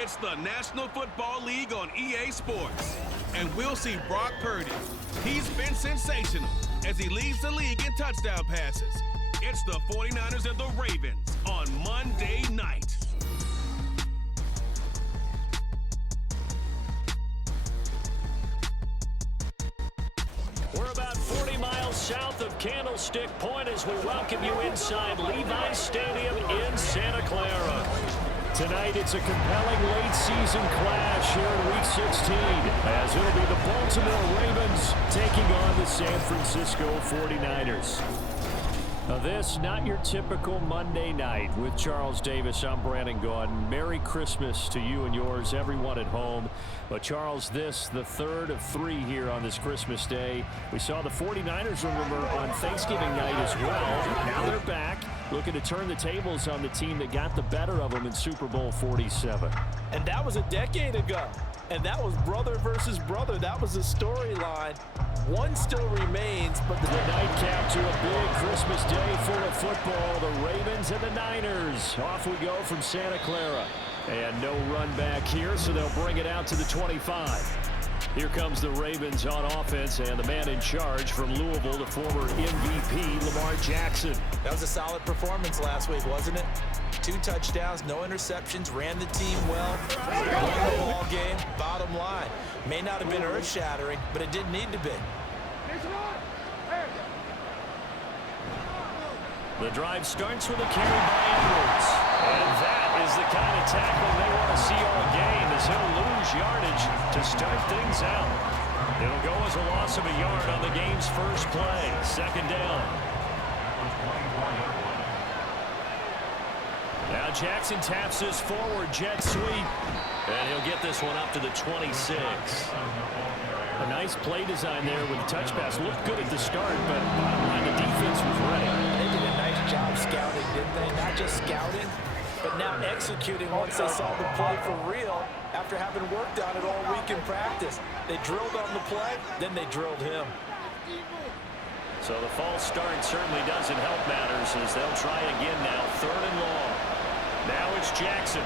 It's the National Football League on EA Sports. And we'll see Brock Purdy. He's been sensational as he leads the league in touchdown passes. It's the 49ers and the Ravens on Monday night. We're about 40 miles south of Candlestick Point as we welcome you inside Levi's Stadium in Santa Clara. Tonight, it's a compelling late-season clash here in Week 16, as it'll be the Baltimore Ravens taking on the San Francisco 49ers. Now this, not your typical Monday night. With Charles Davis, I'm Brandon Gaudin. Merry Christmas to you and yours, everyone at home. But Charles, this, the third of three here on this Christmas day. We saw the 49ers, remember, on Thanksgiving night as well. Now they're back, looking to turn the tables on the team that got the better of them in Super Bowl 47. And that was a decade ago. And that was brother versus brother. That was the storyline. One still remains, but the nightcap to a big Christmas day full of football. The Ravens and the Niners. Off we go from Santa Clara. And no run back here, so they'll bring it out to the 25. Here comes the Ravens on offense, and the man in charge from Louisville, the former MVP, Lamar Jackson. That was a solid performance last week, wasn't it? 2 touchdowns, no interceptions, ran the team well, won the ball game. Bottom line, may not have been earth-shattering, but it didn't need to be. The drive starts with a carry by Edwards. And that is the kind of tackle they want to see all game, as he'll lose yardage to start things out. It'll go as a loss of a yard on the game's first play. Second down. Now Jackson taps this forward jet sweep. And he'll get this one up to the 26. A nice play design there with the touch pass. Looked good at the start, but bottom line, the defense was ready. They did a nice job scouting, didn't they? Not just scouting, but now executing once they saw the play for real after having worked on it all week in practice. They drilled on the play, then they drilled him. So the false start certainly doesn't help matters as they'll try again now. Third and long. Now it's Jackson.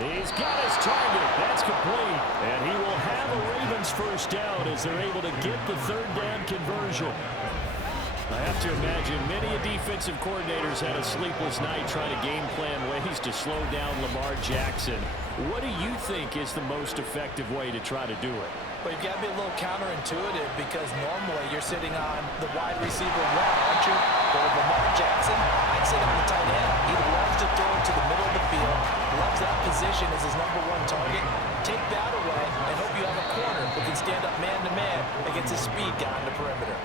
He's got his target. That's complete. And he will have a Ravens first down as they're able to get the third down conversion. I have to imagine many defensive coordinators had a sleepless night trying to game plan ways to slow down Lamar Jackson. What do you think is the most effective way to try to do it? But you've got to be a little counterintuitive because normally you're sitting on the wide receiver one, aren't you? But with Lamar Jackson, I'd sit on the tight end. He loves to throw it to the middle of the field, loves that position as his #1 target. Take that away and hope you have a corner who can stand up man-to-man against a speed guy on the perimeter.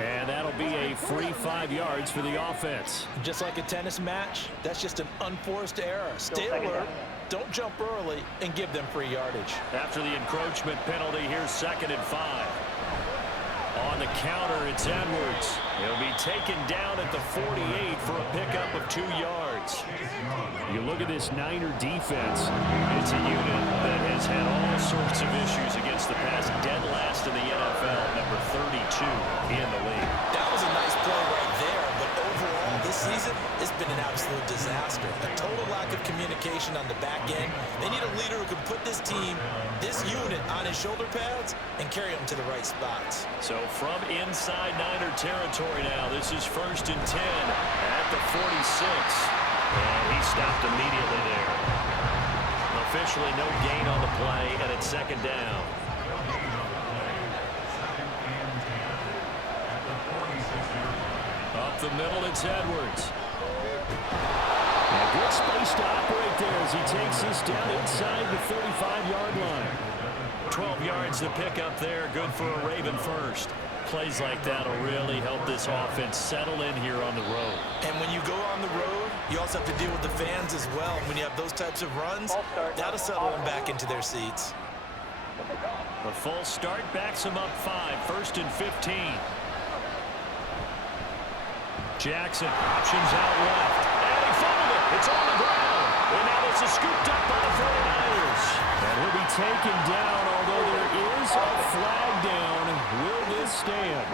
And that'll be a free 5 yards for the offense. Just like a tennis match, that's just an unforced error. Stay alert, don't jump early, and give them free yardage. After the encroachment penalty, here's 2nd and 5. On the counter, it's Edwards. He'll be taken down at the 48 for a pickup of 2 yards. You look at this Niner defense, it's a unit that has had all sorts of issues against the pass, dead last in the NFL, number 32 in the league. That was a nice play right there, but overall this season, it's been an absolute disaster. A total lack of communication on the back end. They need a leader who can put this team, this unit, on his shoulder pads and carry them to the right spots. So from inside Niner territory now, this is 1st and 10 at the 46. And he stopped immediately there. Officially no gain on the play, and it's 2nd down. Up the middle, it's Edwards. And good space to operate there as he takes this down inside the 35-yard line. 12 yards to pick up there, good for a Raven first. Plays like that will really help this offense settle in here on the road. And when you go on the road, you also have to deal with the fans as well. When you have those types of runs, that'll settle them back into their seats. The false start backs him up 5, 1st and 15. Jackson options out left. And he fumbled it. It's on the ground. And now this is scooped up by the 49ers. And he'll be taken down, although there is a flag down. Will this stand?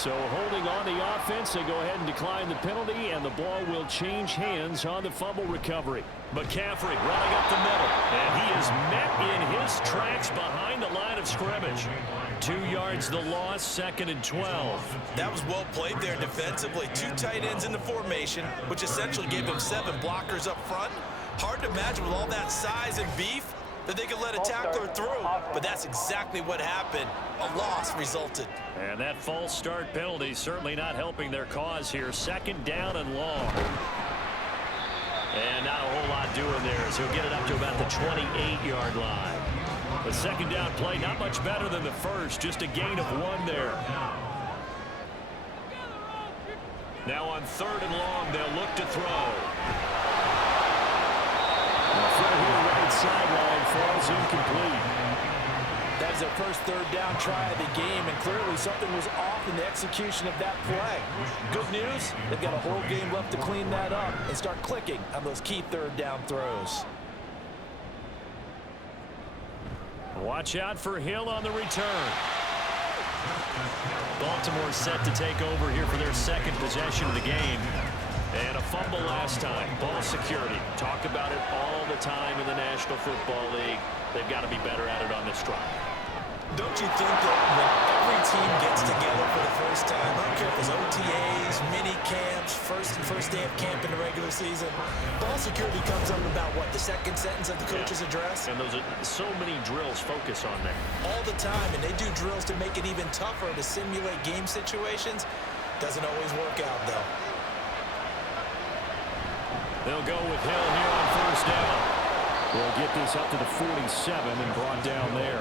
So holding on the offense, they go ahead and decline the penalty, and the ball will change hands on the fumble recovery. McCaffrey running up the middle, and he is met in his tracks behind the line of scrimmage. 2 yards the loss, 2nd and 12. That was well played there defensively. 2 tight ends in the formation, which essentially gave him 7 blockers up front. Hard to imagine with all that size and beef that they could let a tackler through, but that's exactly what happened. A loss resulted. And that false start penalty certainly not helping their cause here. 2nd down and long. And not a whole lot doing there as he'll get it up to about the 28-yard line. The 2nd down play not much better than the first, just a gain of 1 there. Now on 3rd and long, they'll look to throw. The throw here right sideline falls incomplete. That was their first 3rd down try of the game, and clearly something was off in the execution of that play. Good news, they've got a whole game left to clean that up and start clicking on those key 3rd down throws. Watch out for Hill on the return. Baltimore set to take over here for their 2nd possession of the game. And a fumble last time. Ball security. Talk about it all the time in the National Football League. They've got to be better at it on this drive. Don't you think that when every team gets together for the first time, I don't care if it's OTAs, mini camps, first day of camp in the regular season, ball security comes up about what, the 2nd sentence of the coach's address? And those are so many drills focus on that. All the time, and they do drills to make it even tougher to simulate game situations. Doesn't always work out, though. They'll go with Hill here on 1st down. We'll get this up to the 47 and brought down there.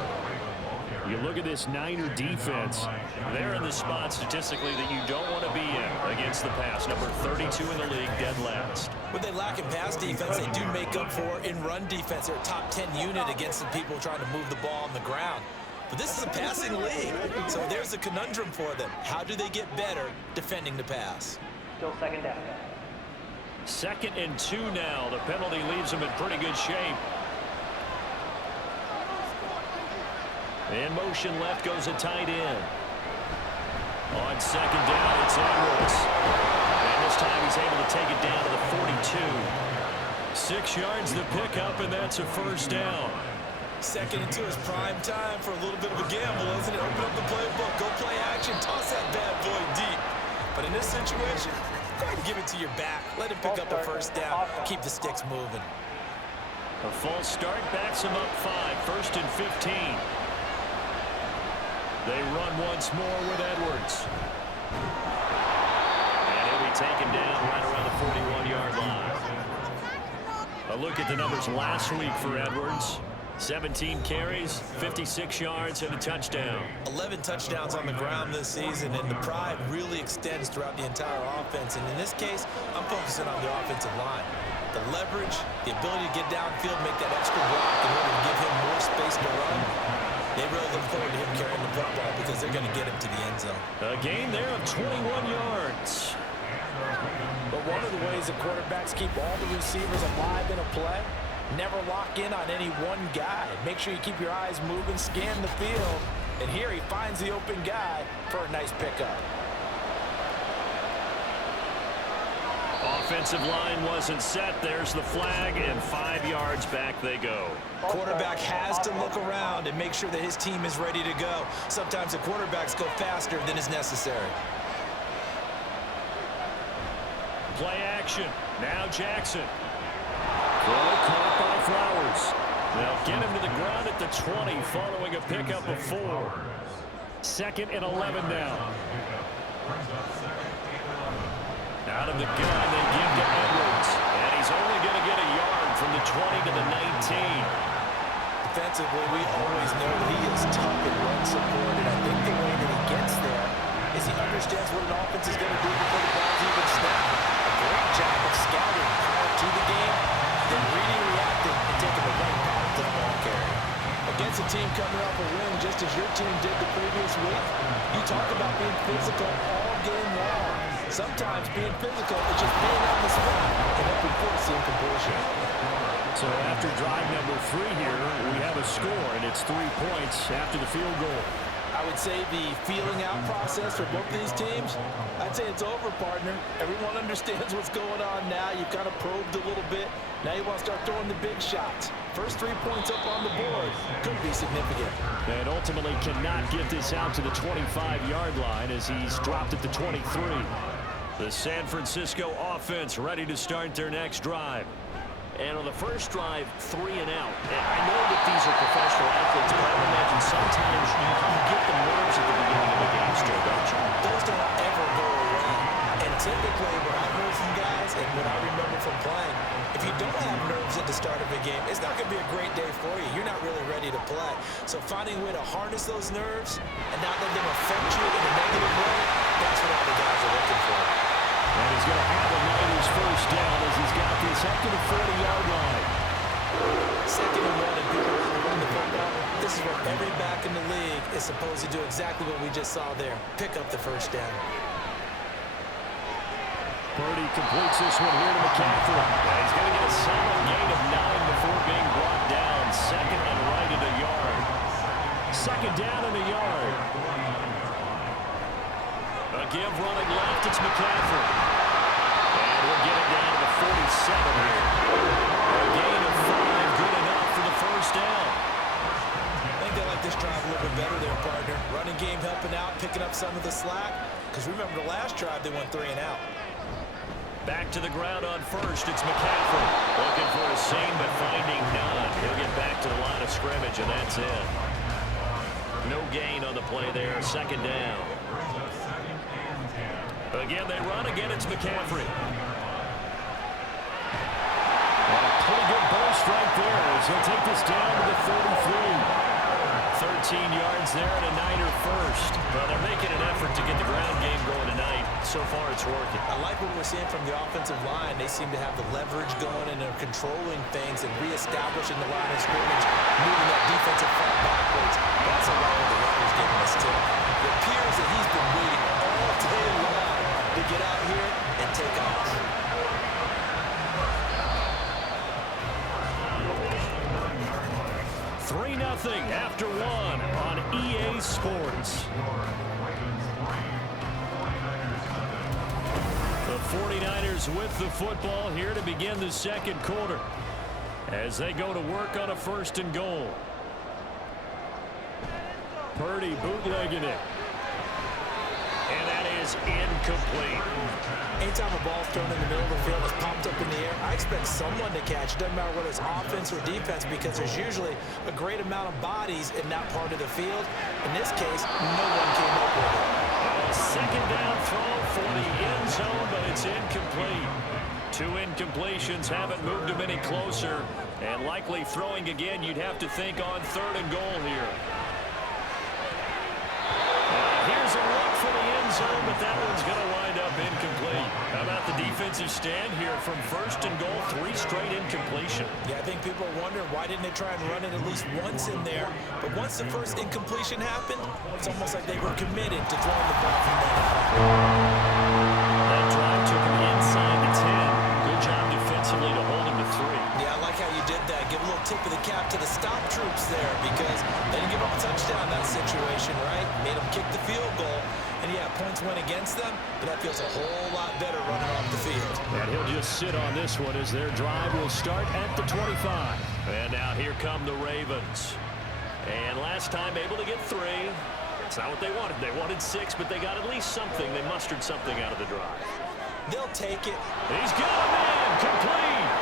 You look at this Niner defense. They're in the spot statistically that you don't want to be in against the pass. Number 32 in the league, dead last. What they lack in pass defense, they do make up for in run defense. They're a top 10 unit against the people trying to move the ball on the ground. But this is a passing league, so there's a conundrum for them. How do they get better defending the pass? Still 2nd down. 2nd and 2 now. The penalty leaves them in pretty good shape. In motion left goes a tight end. On 2nd down, it's Edwards. And this time he's able to take it down to the 42. 6 yards the pickup, and that's a 1st down. 2nd and 2 is prime time for a little bit of a gamble, isn't it? Open up the playbook, go play action, toss that bad boy deep. But in this situation, go ahead and give it to your back. Let him pick up a 1st down. Keep the sticks moving. A false start backs him up 5. 1st and 15. They run once more with Edwards. And he'll be taken down right around the 41-yard line. A look at the numbers last week for Edwards. 17 carries, 56 yards, and a touchdown. 11 touchdowns on the ground this season, and the pride really extends throughout the entire offense. And in this case, I'm focusing on the offensive line. The leverage, the ability to get downfield, make that extra block in order to give him more space to run. They really look forward to him carrying the football because they're going to get him to the end zone. A gain there of 21 yards. But one of the ways that quarterbacks keep all the receivers alive in a play, never lock in on any one guy. Make sure you keep your eyes moving, scan the field. And here he finds the open guy for a nice pickup. Offensive line wasn't set. There's the flag, and 5 yards back they go. Quarterback has to look around and make sure that his team is ready to go. Sometimes the quarterbacks go faster than is necessary. Play action. Now Jackson. Throw caught by Flowers. They'll get him to the ground at the 20 following a pickup of 4. 2nd and 11 now. Out of the gun, they give to Edwards. And he's only going to get a yard from the 20 to the 19. Defensively, we always know he is tough and run support, and I think the way that he gets there is he understands what an offense is going to do before the ball's even snapped. A great job of scouting prior to the game, then reading, reacting, and taking the right path to the ball carrier. Against a team coming off a win just as your team did the previous week, you talk about being physical all game long. Sometimes being physical is just being on the spot and helping force the incompletion. So after drive number 3 here, we have a score, and it's 3 points after the field goal. I would say the feeling out process for both these teams, I'd say it's over, partner. Everyone understands what's going on now. You've kind of probed a little bit. Now you want to start throwing the big shots. First 3 points up on the board could be significant. And ultimately cannot get this out to the 25-yard line as he's dropped at the 23. The San Francisco offense ready to start their next drive. And on the first drive, 3 and out. And I know that these are professional athletes, but I would imagine sometimes you get the nerves at the beginning of the game still, don't you? Those don't ever go away. And typically what I've heard from guys and what I remember from playing, if you don't have nerves at the start of a game, it's not going to be a great day for you. You're not really ready to play. So finding a way to harness those nerves and not let them affect you in a negative way, that's what all the guys are looking for. And he's going to have the Niners first down as he's got this up to the 40-yard line. 2nd and 1 and people are running the football. This is where every back in the league is supposed to do exactly what we just saw there. Pick up the first down. Purdy completes this one here to McCaffrey. He's going to get a solid gain of 9 before being brought down. 2nd and right at a yard. 2nd down and a yard. A give running left, it's McCaffrey. And we'll get it down to the 47 here. A gain of 5, good enough for the first down. I think they like this drive a little bit better there, partner. Running game helping out, picking up some of the slack. Because remember the last drive, they went 3 and out. Back to the ground on first, it's McCaffrey. Looking for a seam, but finding none. He'll get back to the line of scrimmage, and that's it. No gain on the play there, 2nd down. Again, they run. Again, it's McCaffrey. And a pretty good burst right there as he'll take this down to the 43. 13 yards there and a Niner first. Well, they're making an effort to get the ground game going tonight. So far, it's working. I like what we're seeing from the offensive line. They seem to have the leverage going, and they're controlling things and reestablishing the line of scrimmage, moving that defensive front backwards. That's a lot of the runner's giving us, too. It appears that he's been waiting all day long to get out here and take off. Nothing after 1 on EA Sports. The 49ers with the football here to begin the 2nd quarter as they go to work on a 1st and goal. Purdy bootlegging it. And that is incomplete. Anytime a ball's thrown in the middle of the field, it's popped up in the air, I expect someone to catch. Doesn't matter whether it's offense or defense, because there's usually a great amount of bodies in that part of the field. In this case, no one came up with it. A 2nd down throw for the end zone, but it's incomplete. 2 incompletions haven't moved him any closer. And likely throwing again, you'd have to think on 3rd and goal here. Here's a look for the end zone, but that one's going to wind up incomplete. How about the defensive stand here from 1st and goal, 3 straight incompletion. Yeah, I think people are wondering why didn't they try and run it at least once in there. But once the first incompletion happened, it's almost like they were committed to throwing the ball from there. That drive took him inside the 10. Good job defensively to hold him to 3. Yeah, I like how you did that. Give a little tip of the cap to the stop troops there, because they didn't give up a touchdown in that situation, right? Made them kick the field goal. And yeah, points went against them, but that feels a whole lot better running off the field. And he'll just sit on this one as their drive will start at the 25. And now here come the Ravens. And last time able to get 3. It's not what they wanted. They wanted 6, but they got at least something. They mustered something out of the drive. They'll take it. He's got a man complete.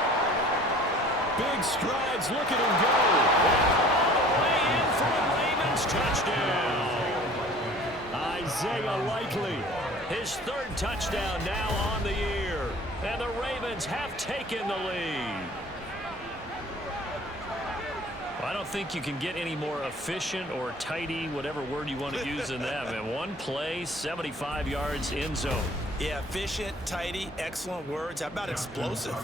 Big strides. Look at him go. And all the way in for a Ravens touchdown. Isaiah Likely, his 3rd touchdown now on the year. And the Ravens have taken the lead. I don't think you can get any more efficient or tidy, whatever word you want to use in that. Man, 1 play, 75 yards, end zone. Yeah, efficient, tidy, excellent words. How about explosive?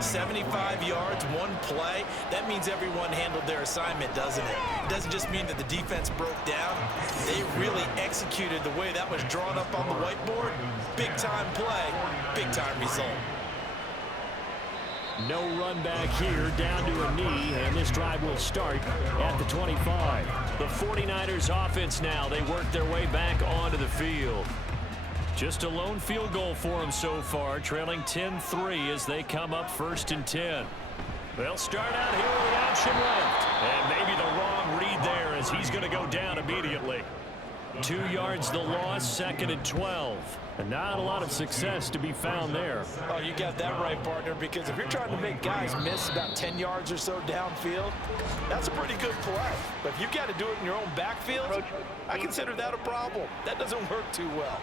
75 yards, 1 play. That means everyone handled their assignment, doesn't it? It doesn't just mean that the defense broke down. They really executed the way that was drawn up on the whiteboard. Big-time play, big-time result. No run back here, down to a knee, and this drive will start at the 25. The 49ers offense now, they work their way back onto the field. Just a lone field goal for them so far, trailing 10-3 as they come up 1st and 10. They'll start out here with the option left. And maybe the wrong read there as he's going to go down immediately. 2 yards the loss, 2nd and 12. And not a lot of success to be found there. Oh, you got that right, partner, because if you're trying to make guys miss about 10 yards or so downfield, that's a pretty good play. But if you've got to do it in your own backfield, I consider that a problem. That doesn't work too well.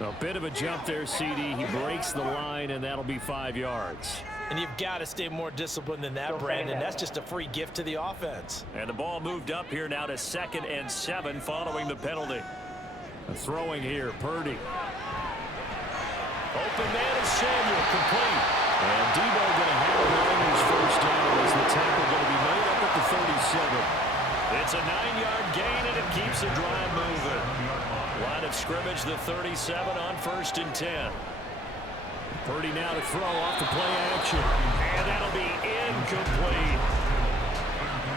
A bit of a jump there, CD. He breaks the line, and that'll be 5 yards. And you've got to stay more disciplined than that, Brandon. That's just a free gift to the offense. And the ball moved up here now to 2nd and 7 following the penalty. Throwing here, Purdy. Open man is Samuel, complete. And Debo going to have the Niners first down as the tackle going to be made up at the 37. It's a 9-yard gain, and it keeps the drive moving. Line of scrimmage, the 37 on 1st and 10. Purdy now to throw off the play action. And that'll be incomplete.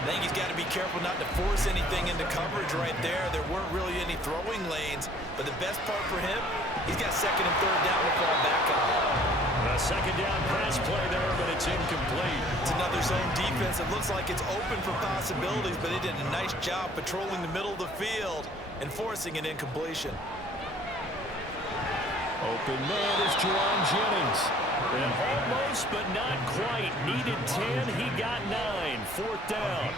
I think he's got to be careful not to force anything into coverage right there. There weren't really any throwing lanes. But the best part for him, he's got 2nd and 3rd down to fall back on. A 2nd down pass play there, but it's incomplete. It's another zone defense. It looks like it's open for possibilities, but they did a nice job patrolling the middle of the field and forcing an incompletion. Open man is Juwan Jennings. And almost, but not quite. Needed 10. He got 9. 4th down.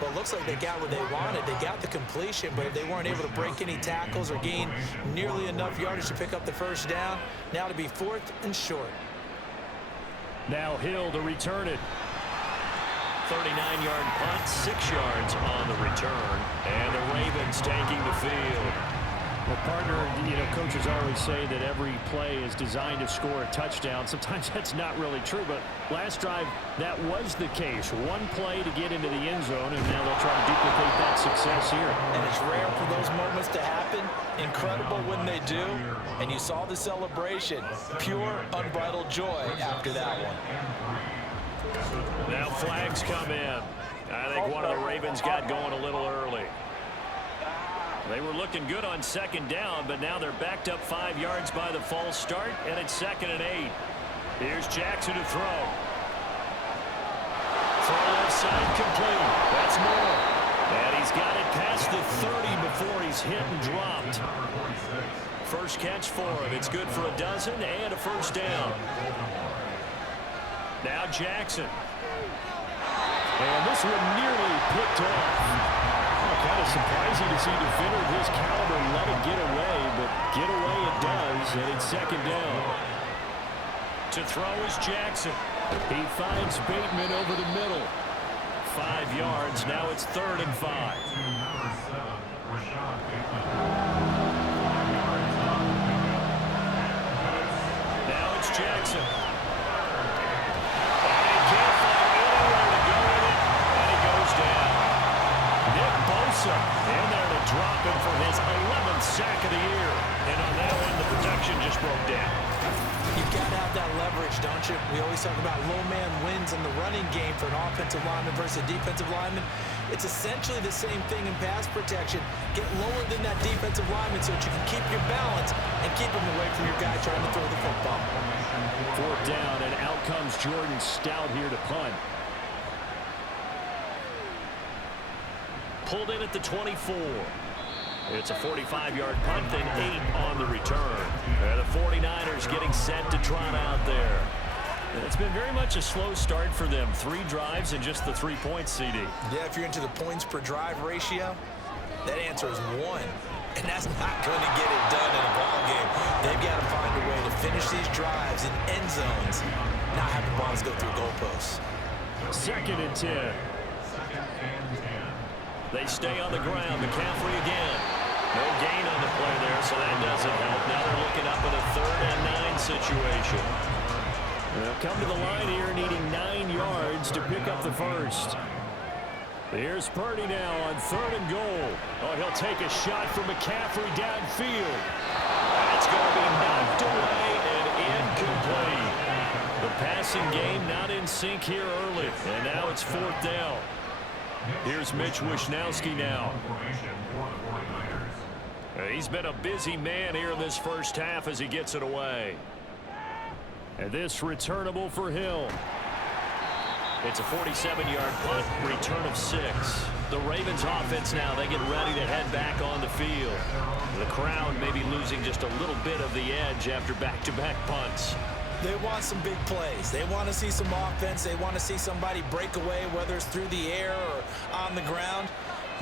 Well, it looks like they got what they wanted. They got the completion, but they weren't able to break any tackles or gain nearly enough yardage to pick up the first down. Now to be 4th and short. Now Hill to return it. 39-yard punt, 6 yards on the return. And the Ravens taking the field. Well, partner, coaches always say that every play is designed to score a touchdown. Sometimes that's not really true, but last drive, that was the case. One play to get into the end zone, and now they'll try to duplicate that success here. And it's rare for those moments to happen. Incredible when they do. And you saw the celebration. Pure, unbridled joy after that one. Now flags come in. I think one of the Ravens got going a little early. They were looking good on 2nd down, but now they're backed up 5 yards by the false start, and it's 2nd and 8. Here's Jackson to throw. Throw left side complete. That's more. And he's got it past the 30 before he's hit and dropped. First catch for him. It's good for a dozen and a first down. Now Jackson. And this one nearly picked off. Kind of surprising to see a defender of his caliber let it get away, but get away it does, and it's 2nd down. To throw is Jackson. He finds Bateman over the middle. 5 yards. Now it's 3rd and 5. Now it's Jackson. And he can't find anywhere to go with it, and he goes down. Nick Bosa in there to drop him for his 11th sack of the year. And on that one, the protection just broke down. You've got to have that leverage, don't you? We always talk about low man wins in the running game for an offensive lineman versus a defensive lineman. It's essentially the same thing in pass protection. Get lower than that defensive lineman so that you can keep your balance and keep him away from your guy trying to throw the football. 4th down, and out comes Jordan Stout here to punt. Pulled in at the 24. It's a 45-yard punt, then 8 on the return. The 49ers getting set to trot out there. It's been very much a slow start for them. 3 drives and just the 3 points, CD. Yeah, if you're into the points per drive ratio, that answer is 1. And that's not going to get it done in a ball game. They've got to find a way to finish these drives in end zones, not have the balls go through goalposts. 2nd and 10. They stay on the ground. McCaffrey again. No gain on the play there, so that doesn't help. Now they're looking up in a 3rd and 9 situation. They'll come to the line here needing 9 yards to pick up the first. Here's Purdy now on 3rd and goal. Oh, he'll take a shot from McCaffrey downfield. That's going to be knocked away and incomplete. The passing game not in sync here early. And now it's 4th down. Here's Mitch Wishnowsky now. He's been a busy man here in this first half as he gets it away. And this returnable for Hill. It's a 47-yard punt, return of 6. The Ravens offense now, they get ready to head back on the field. The crowd may be losing just a little bit of the edge after back-to-back punts. They want some big plays. They want to see some offense. They want to see somebody break away, whether it's through the air or on the ground.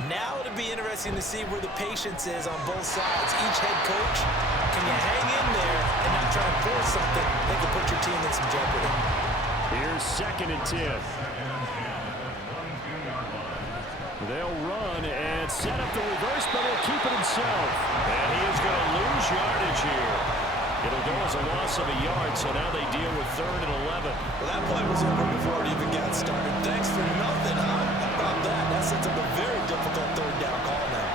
Now it'll be interesting to see where the patience is on both sides. Each head coach, can you hang in there and not try and force something that could put your team in some jeopardy? Here's 2nd and 10. They'll run and set up the reverse, but he'll keep it himself. And he is going to lose yardage here. It'll go as a loss of a yard, so now they deal with 3rd and 11. Well, that play was over before it even got started. Thanks for nothing, huh? How about that? That sets up a very difficult 3rd down call now.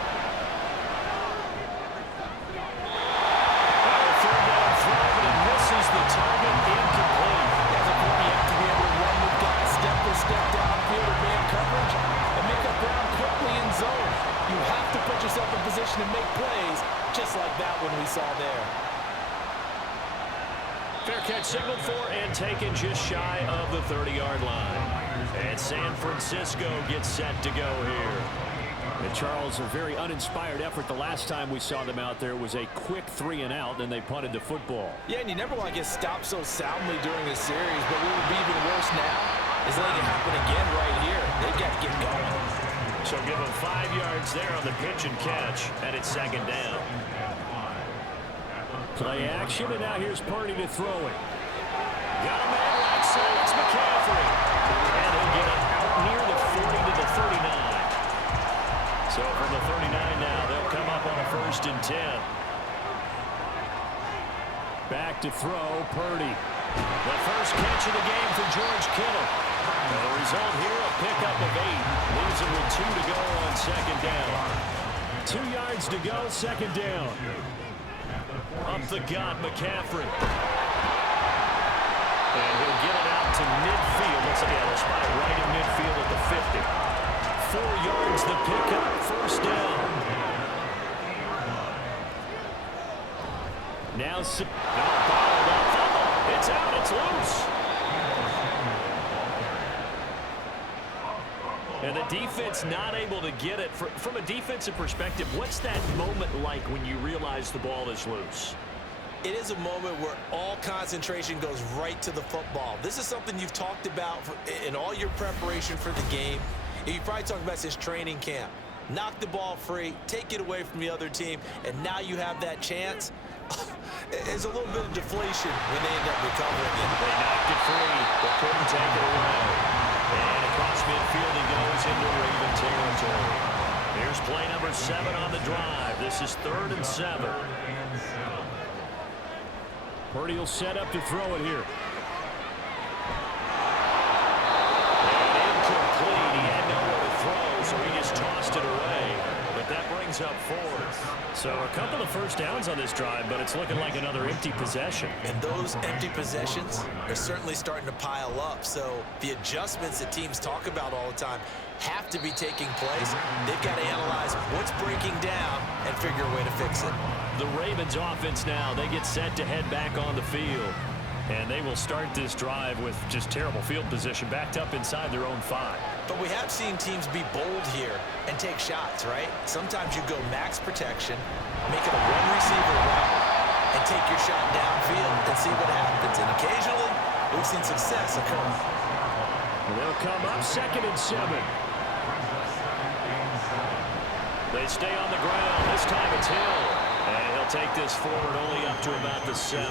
Well, 3rd down throw, but it misses the target, incomplete. As a corner, you have to be able to run with guys step for step downfield or man coverage and make up ground quickly in zone. You have to put yourself in position to make plays, just like that one we saw there. Fair catch signaled for and taken just shy of the 30-yard line. And San Francisco gets set to go here. And Charles, a very uninspired effort. The last time we saw them out there was a quick 3-and-out, and they punted the football. Yeah, and you never want to get stopped so soundly during this series, but what would be even worse now is letting it happen again right here. They've got to get going. So give them 5 yards there on the pitch and catch, and it's 2nd down. Play action, and now here's Purdy to throw it. Got a man right side, it's McCaffrey. And he'll get it out near the 40 to the 39. So from the 39 now, they'll come up on a 1st and 10. Back to throw, Purdy. The first catch of the game for George Kittle. And the result here, a pickup of 8. Leaves him with 2 to go on 2nd down. 2 yards to go, 2nd down. Up the gut, McCaffrey. And he'll get it out to midfield. Let's see, they'll spot it right in midfield at the 50. 4 yards the pickup, 1st down. Now, balled up. It's out, it's loose. And the defense not able to get it. From a defensive perspective, what's that moment like when you realize the ball is loose? It is a moment where all concentration goes right to the football. This is something you've talked about in all your preparation for the game. You probably talked about this training camp. Knock the ball free, take it away from the other team, and now you have that chance. There's a little bit of deflation when they end up recovering it. They knocked it free, but couldn't take it away. And across midfield he goes into Raven territory. Here's play number 7 on the drive. This is 3rd and 7. Purdy will set up to throw it here. And incomplete. He had nowhere to throw, so he just tossed it away. But that brings up 4th. So a couple of 1st downs on this drive, but it's looking like another empty possession. And those empty possessions are certainly starting to pile up. So the adjustments that teams talk about all the time have to be taking place. They've got to analyze what's breaking down and figure a way to fix it. The Ravens offense now, they get set to head back on the field. And they will start this drive with just terrible field position, backed up inside their own 5. But we have seen teams be bold here and take shots, right? Sometimes you go max protection, make it a one-receiver route, and take your shot downfield and see what happens. And occasionally, we've seen success occur. They'll come up 2nd and 7. They stay on the ground. This time it's Hill. And he'll take this forward only up to about the 7.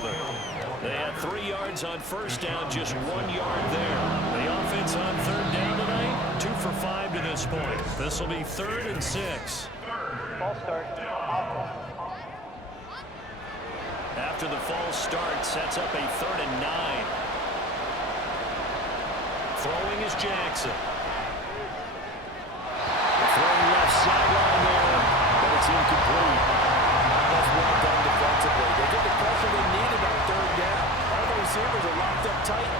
They had 3 yards on 1st down, just 1 yard there. The offense on 3rd down tonight, 2 for 5 to this point. This will be 3rd and 6. False start. After the false start, sets up a 3rd and 9. Throwing is Jackson. Throwing left sideline there, but it's incomplete. That's well done defensively. They did the pressure they needed on 3rd down. All the receivers are locked up tight.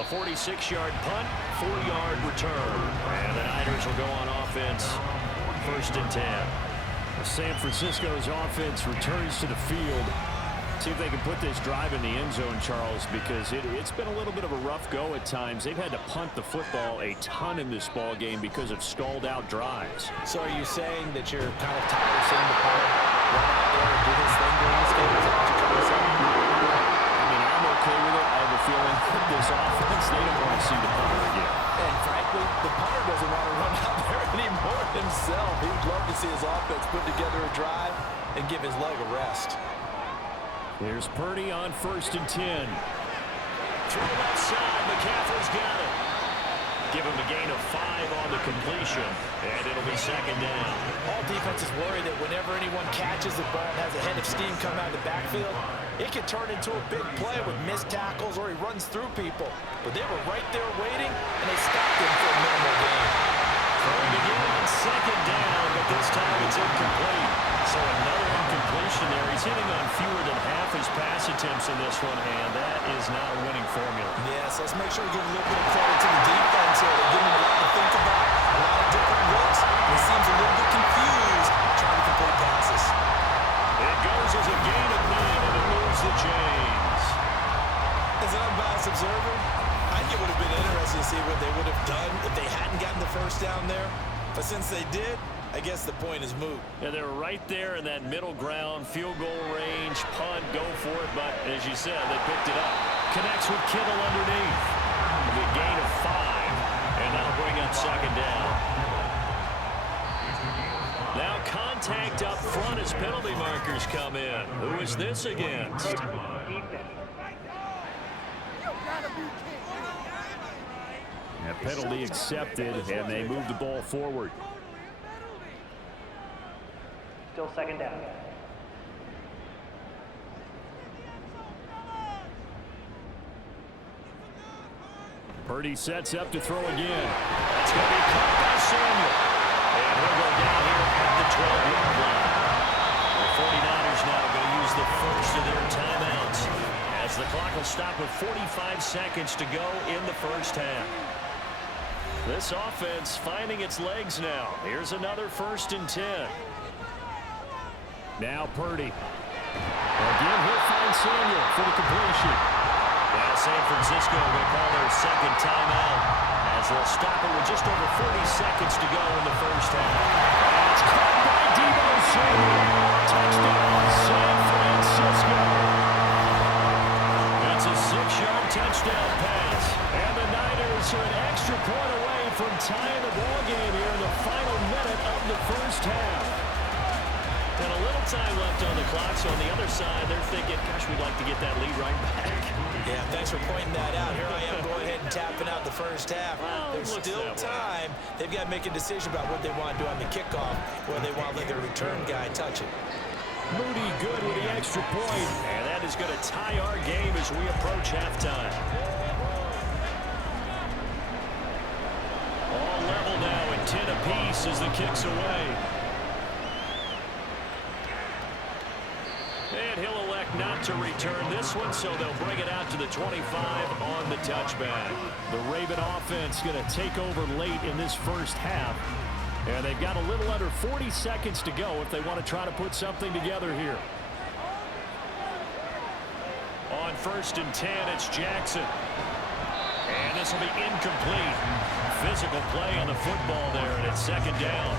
A 46-yard punt, 4-yard return. And the Niners will go on offense, 1st and 10. San Francisco's offense returns to the field. See if they can put this drive in the end zone, Charles, because it's been a little bit of a rough go at times. They've had to punt the football a ton in this ball game because of stalled out drives. So are you saying that you're kind of tired of seeing the punter run out there and do his thing during this game? Is that what you're trying to say? I mean, I'm okay with it. I have a feeling that this offense, they don't want to see the punter again. And frankly, the punter doesn't want to run out there anymore himself. He would love to see his offense put together a drive and give his leg a rest. Here's Purdy on 1st and 10. Throw left side. McCaffrey's got it. Give him a gain of 5 on the completion, and it'll be 2nd down. All defenses worry that whenever anyone catches the ball and has a head of steam come out of the backfield, it can turn into a big play with missed tackles or he runs through people. But they were right there waiting, and they stopped him for a minimal gain. Throwing again on 2nd down, but this time it's incomplete. So another incompletion there. He's hitting on fewer than half his pass attempts in this one, and that is not a winning formula. Yes, let's make sure we give a little bit of credit to the defense here. They're giving him a lot to think about, a lot of different looks. He seems a little bit confused trying to complete passes. It goes as a gain of 9, and it moves the chains. As an unbiased observer, I think it would have been interesting to see what they would have done if they hadn't gotten the first down there. But since they did, I guess the point is moot. Yeah, they were right there in that middle ground, field goal range, punt, go for it. But as you said, they picked it up. Connects with Kittle underneath. A big gain of 5, and that'll bring up 2nd down. Now contact up front as penalty markers come in. Who is this against? A penalty accepted, and they move the ball forward. Still 2nd down. Purdy sets up to throw again. It's going to be caught by Samuel. And he'll go down here at the 12-yard line. The 49ers now going to use the first of their timeouts as the clock will stop with 45 seconds to go in the first half. This offense finding its legs now. Here's another 1st and 10. Now Purdy. Again, he'll find Samuel for the completion. Now San Francisco will call their 2nd timeout as they'll stop it with just over 40 seconds to go in the first half. It's caught by Deebo Samuel. Touchdown, San Francisco. It's a 6-yard touchdown pass. And the Niners are an extra point away from tying the ball game here in the final minute of the first half. And a little time left on the clock, so on the other side, they're thinking, gosh, we'd like to get that lead right back. Yeah, thanks for pointing that out. Here I am going ahead and tapping out the first half. Well, There's still time. They've got to make a decision about what they want to do on the kickoff, whether they want to let their return guy touch it. Moody good with the extra point. And that is going to tie our game as we approach halftime. All level now at 10 apiece as the kick's away. And he'll elect not to return this one, so they'll bring it out to the 25 on the touchback. The Raven offense going to take over late in this first half. And they've got a little under 40 seconds to go if they want to try to put something together here. On 1st and 10, it's Jackson. And this will be incomplete. Physical play on the football there, and it's 2nd down.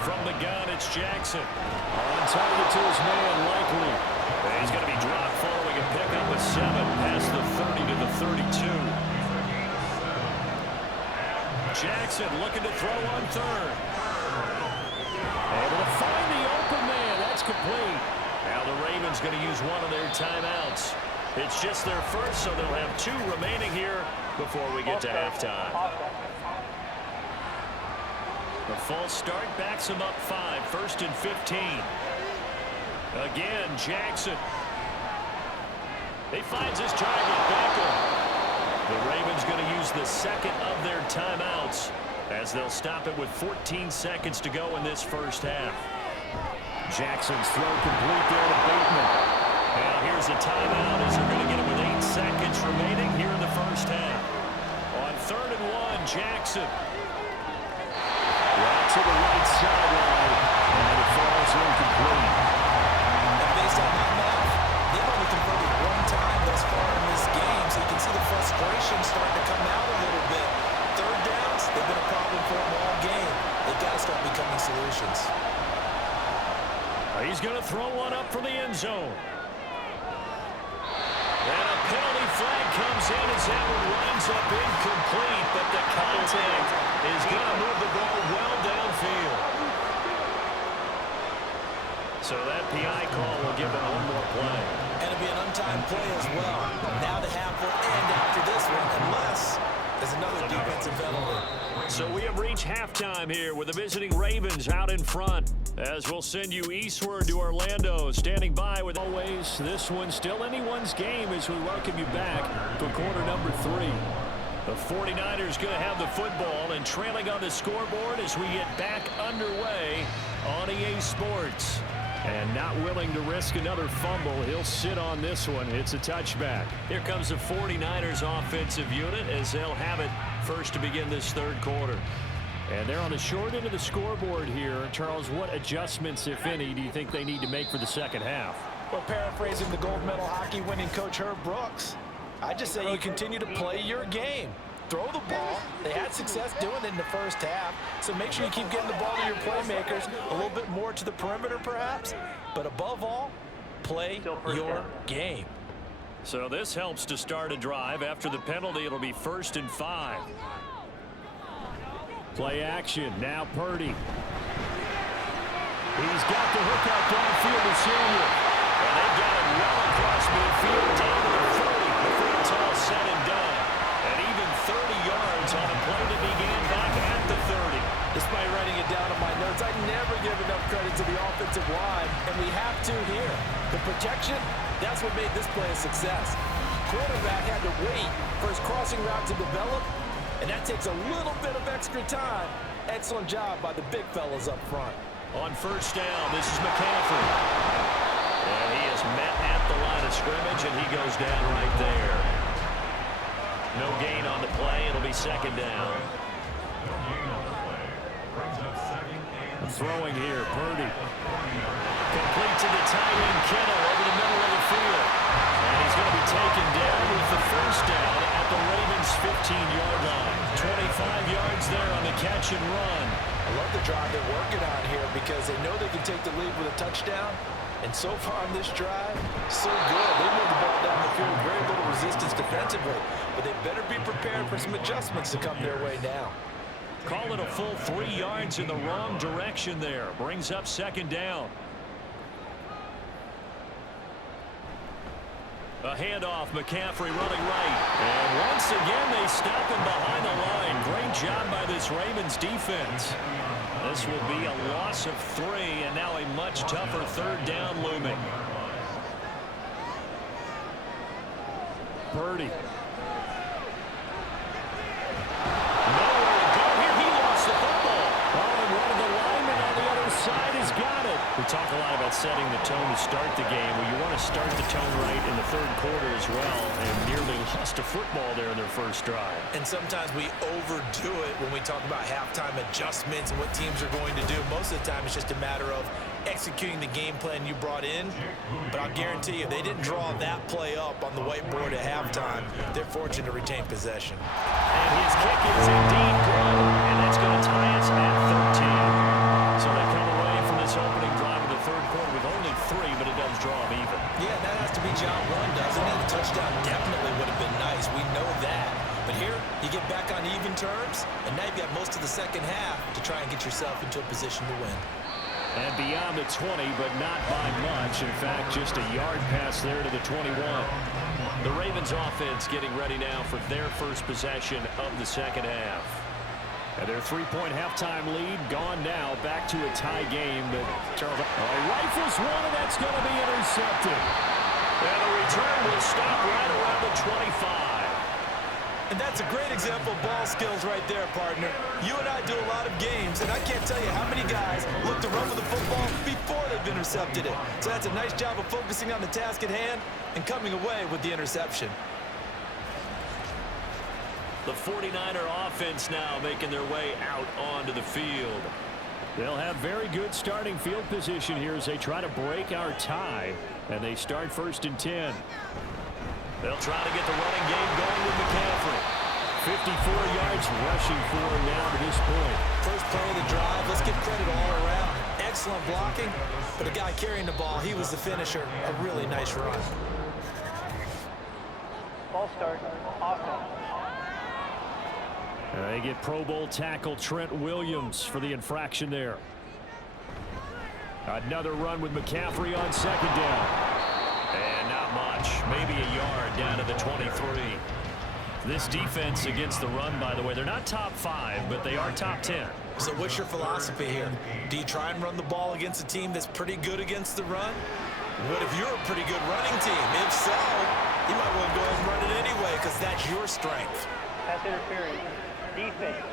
From the gun, it's Jackson. On target to his man, Likely. He's going to be dropped following a pickup of 7 past the 30 to the 32. Jackson looking to throw on 3rd. Able to find the open man. That's complete. Now the Ravens going to use one of their timeouts. It's just their first, so they'll have 2 remaining here before we get to halftime. The false start backs him up 5, 1st and 15. Again, Jackson. He finds his target, Baker. The Ravens going to use the 2nd of their timeouts as they'll stop it with 14 seconds to go in this first half. Jackson's throw complete there to Bateman. Now here's a timeout as they're going to get it with 8 seconds remaining here in the first half. On 3rd and 1, Jackson. Right to the right sideline, and it falls incomplete. And based on that math, they've only converted 1 time thus far in this game, so you can see the frustration starting to come out a little bit. 3rd downs, they've been a problem for them all game. They've got to start becoming solutions. He's going to throw one up from the end zone. And a penalty flag comes in as that one winds up incomplete, but the contact is going to move the ball well downfield. So that PI call will give them one more play. And it'll be an untimed play as well. Now the half will end after this one, unless there's another defensive penalty. So we have reached halftime here with the visiting Ravens out in front. As we'll send you eastward to Orlando, standing by with always. This one's still anyone's game as we welcome you back for quarter number 3. The 49ers going to have the football and trailing on the scoreboard as we get back underway on EA Sports. And not willing to risk another fumble, he'll sit on this one. It's a touchback. Here comes the 49ers offensive unit as they'll have it first to begin this 3rd quarter. And they're on the short end of the scoreboard here. Charles, what adjustments, if any, do you think they need to make for the second half? Well, paraphrasing the gold medal hockey winning coach Herb Brooks, I just say you continue to play your game. Throw the ball. They had success doing it in the first half, so make sure you keep getting the ball to your playmakers, a little bit more to the perimeter perhaps, but above all, play your game. So this helps to start a drive. After the penalty, it'll be 1st and 5. Play action. Now Purdy. He's got the hook out downfield to senior. And they've got it well across midfield down to the 30 before it's all said and done. And even 30 yards on a play that began back at the 30. Despite writing it down on my notes, I never give enough credit to the offensive line, and we have to here. The protection, that's what made this play a success. Quarterback had to wait for his crossing route to develop, and that takes a little bit of extra time. Excellent job by the big fellas up front. On 1st down, this is McCaffrey. And he is met at the line of scrimmage, and he goes down right there. No gain on the play. It'll be 2nd down. Throwing here, Purdy. Complete to the tight end, Kittle, over the middle of the field. And he's going to be taken down with the 1st down at the Ravens' 15-yard line. 25 yards there on the catch and run. I love the drive they're working on here because they know they can take the lead with a touchdown. And so far on this drive, so good. They moved the ball down the field with very little resistance defensively. But they better be prepared for some adjustments to come their way now. Call it a full 3 yards in the wrong direction there. Brings up 2nd down. A handoff, McCaffrey running right. And once again, they stop him behind the line. Great job by this Ravens defense. This will be a loss of 3, and now a much tougher 3rd down looming. Purdy. Nowhere to go here. He lost the football. Oh, and one of the linemen on the other side has got it. We talk a lot about setting the tone to start the game. Well, you want to start the tone right in the 3rd quarter as well, and nearly lost a football there in their first drive. And sometimes we overdo it when we talk about halftime adjustments and what teams are going to do. Most of the time, it's just a matter of executing the game plan you brought in. But I'll guarantee you, they didn't draw that play up on the whiteboard at halftime. They're fortunate to retain possession. And his kick is indeed good, and that's going to tie us at 13. So they come away from this opening drive of the 3rd quarter with only 3, but it does draw them even. Yeah, that has to be job 1, doesn't it? A touchdown definitely would have been nice. We know that. But here, you get back on even terms, and now you've got most of the second half to try and get yourself into a position to win. And beyond the 20, but not by much. In fact, just a yard pass there to the 21. The Ravens offense getting ready now for their first possession of the second half. And their 3-point halftime lead gone now. Back to a tie game. But Charles rifles one, and that's going to be intercepted. And the return will stop right around the 25. And that's a great example of ball skills right there, partner. You and I do a lot of games, and I can't tell you how many guys look to run with the football before they've intercepted it. So that's a nice job of focusing on the task at hand and coming away with the interception. The 49er offense now making their way out onto the field. They'll have very good starting field position here as they try to break our tie, and they start 1st and 10. They'll try to get the running game going with McCaffrey. 54 yards rushing for him now to this point. First play of the drive, let's give credit all around. Excellent blocking, but the guy carrying the ball, he was the finisher. A really nice run. Ball start, offense. They get Pro Bowl tackle Trent Williams for the infraction there. Another run with McCaffrey on 2nd down. And not much. Maybe a yard down to the 23. This defense against the run, by the way, they're not top 5, but they are top 10. So what's your philosophy here? Do you try and run the ball against a team that's pretty good against the run? What if you're a pretty good running team? If so, you might want to go ahead and run it anyway because that's your strength. Pass interference. Defense.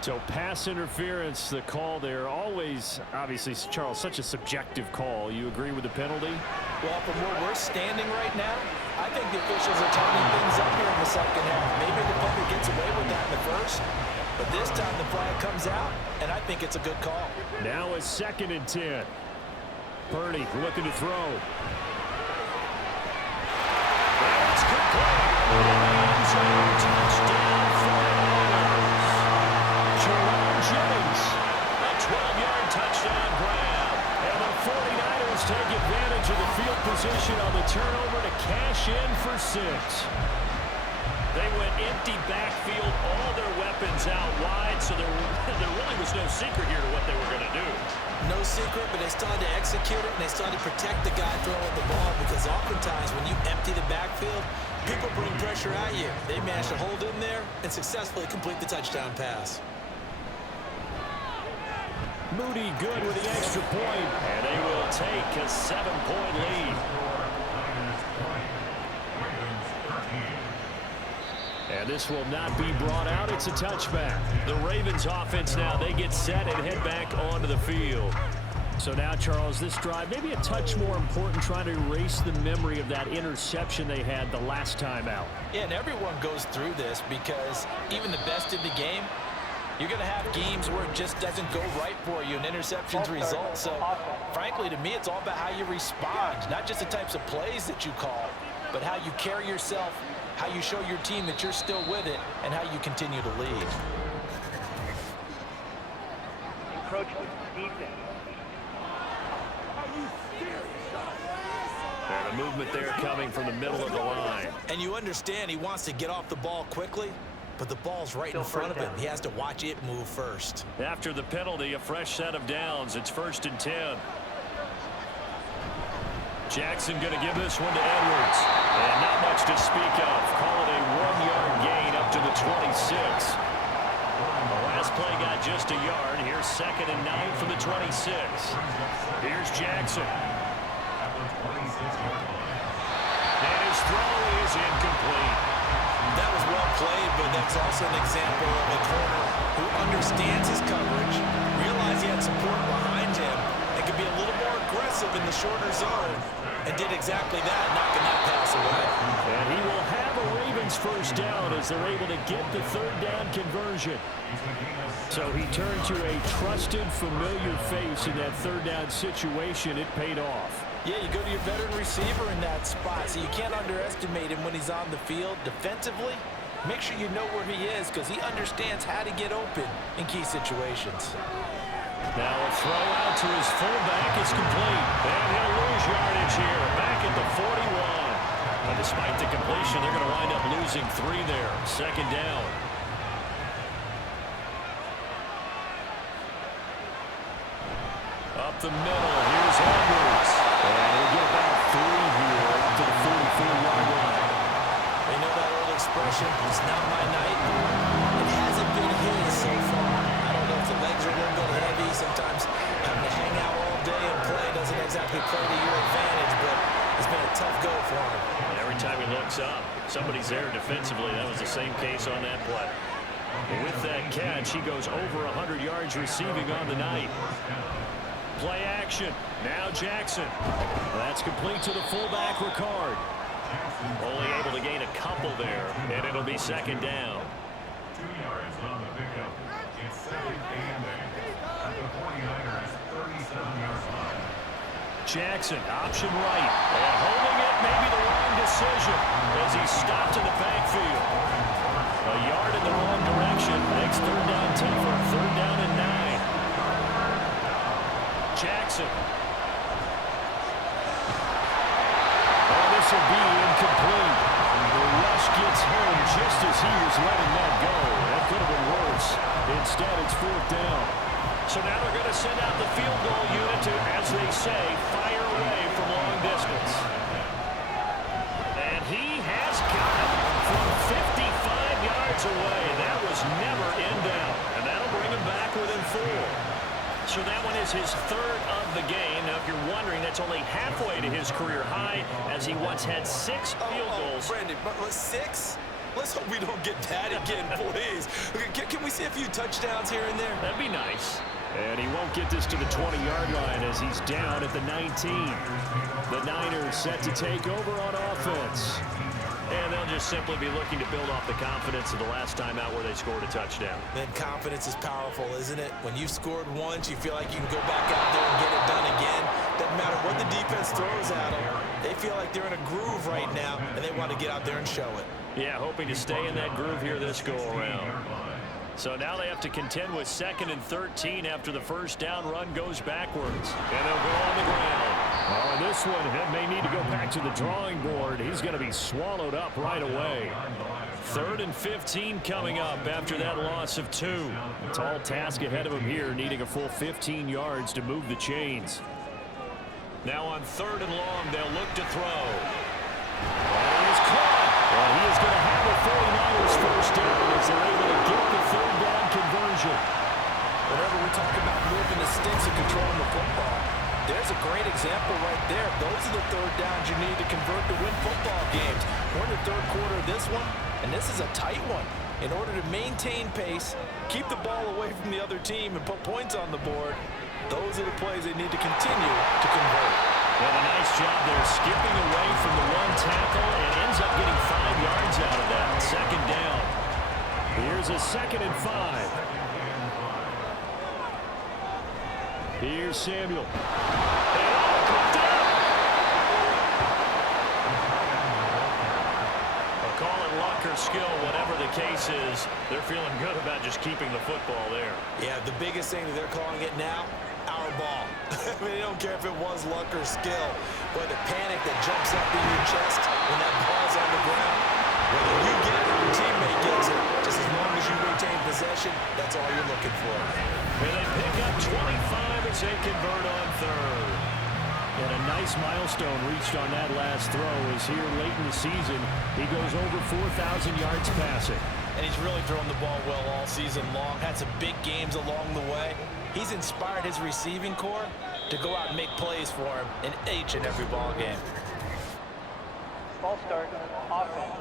So pass interference, the call there. Always, obviously, Charles, such a subjective call. You agree with the penalty? Well, from where we're standing right now, I think the officials are turning things up here in the second half. Maybe the punter gets away with that in the first, but this time the flag comes out, and I think it's a good call. Now a 2nd and 10. Purdy looking to throw. That's complete. Touchdown 49ers. Jerome Jennings, a 12-yard touchdown grab. And the 49ers take advantage of the field position on the turnover to cash in for 6. They went empty backfield, all their weapons out wide, so there really was no secret here to what they were going to do. No secret, but they started to execute it, and they started to protect the guy throwing the ball because oftentimes when you empty the backfield, people bring pressure at you. They managed to hold in there and successfully complete the touchdown pass. Moody good with the extra point. And they will take a 7-point lead. And this will not be brought out. It's a touchback. The Ravens offense now, they get set and head back onto the field. So now, Charles, this drive, maybe a touch more important, trying to erase the memory of that interception they had the last time out. Yeah, and everyone goes through this because even the best in the game, you're going to have games where it just doesn't go right for you and interceptions result. So, frankly, to me, it's all about how you respond, not just the types of plays that you call, but how you carry yourself, how you show your team that you're still with it, and how you continue to lead. Encroachment. Defense. And a movement there coming from the middle of the line. And you understand he wants to get off the ball quickly, but the ball's right in front of him. He has to watch it move first. After the penalty, a fresh set of downs. It's 1st and 10. Jackson going to give this one to Edwards. And not much to speak of. Call it a 1-yard gain up to the 26. The last play got just a yard. Here's 2nd and 9 from the 26. Here's Jackson. And his throw is incomplete. That was well played, but that's also an example of a corner who understands his coverage, realized he had support behind him, and could be a little more aggressive in the shorter zone, and did exactly that, knocking that pass away. And he will have a Ravens first down as they're able to get the 3rd down conversion. So he turned to a trusted, familiar face in that 3rd down situation. It paid off. Yeah, you go to your veteran receiver in that spot, so you can't underestimate him when he's on the field. Defensively, make sure you know where he is because he understands how to get open in key situations. Now a throw out to his fullback is complete. And he'll lose yardage here, back at the 41. And despite the completion, they're going to wind up losing 3 there. 2nd down. Up the middle, here's Edwards. And he'll get about 3 here up to the 44-yard line. They know that old expression, it's not my night. It hasn't been his so far. I don't know if the legs are a little bit heavy. Sometimes having to hang out all day and play doesn't exactly play to your advantage, but it's been a tough go for him. And every time he looks up, somebody's there defensively. That was the same case on that play. With that catch, he goes over 100 yards receiving on the night. Play action. Now Jackson. That's complete to the fullback, Ricard. Only able to gain a couple there, and it'll be second down. 2 yards on the pickup. It's second and 8. The 49ers 37-yard line. Jackson, option right. And holding it, maybe the wrong decision as he stopped in the backfield. A yard in the wrong direction. Makes third down tougher. Third down and 9. Jackson. Oh, this will be incomplete. The rush gets home just as he was letting that go. That could have been worse. Instead, it's fourth down. So now they're going to send out the field goal unit to, as they say, fire away from long distance. And he has got it from 55 yards away. That was never in doubt. And that'll bring him back within 4. So that one is his third of the game. Now, if you're wondering, that's only halfway to his career high, as he once had 6 field goals. Brandon, but 6? Let's hope we don't get that again, please. Can we see a few touchdowns here and there? That'd be nice. And he won't get this to the 20-yard line as he's down at the 19. The Niners set to take over on offense. And they'll just simply be looking to build off the confidence of the last time out where they scored a touchdown. Then confidence is powerful, isn't it? When you've scored once, you feel like you can go back out there and get it done again. Doesn't matter what the defense throws at them. They feel like they're in a groove right now, and they want to get out there and show it. Yeah, hoping to stay in that groove here this go-around. So now they have to contend with 2nd and 13 after the first down run goes backwards. And they'll go on the ground. Oh, and this one may need to go back to the drawing board. He's going to be swallowed up right away. 3rd and 15 coming up after that loss of 2. A tall task ahead of him here, needing a full 15 yards to move the chains. Now on 3rd and long, they'll look to throw. And he is caught. And he is going to have a 49ers first down as they're able to get the third down conversion. Whenever we talk about moving the sticks and controlling the football, there's a great example right there. Those are the third downs you need to convert to win football games. We're in the third quarter of this one, and this is a tight one. In order to maintain pace, keep the ball away from the other team, and put points on the board, those are the plays they need to continue to convert. Well, a nice job there, skipping away from the one tackle and ends up getting 5 yards out of that. Second down. Here's a 2nd and 5. Here's Samuel. Call it luck or skill, whatever the case is, they're feeling good about just keeping the football there. Yeah, the biggest thing that they're calling it now, our ball. I mean, they don't care if it was luck or skill, but the panic that jumps up in your chest when that ball's on the ground, whether you get it or your teammate gets it, just as long as you retain possession, that's all you're looking for. And they pick up 25 as they convert on 3rd. And a nice milestone reached on that last throw as here late in the season, he goes over 4,000 yards passing. And he's really thrown the ball well all season long, had some big games along the way. He's inspired his receiving corps to go out and make plays for him in each and every ball game. False start, offense.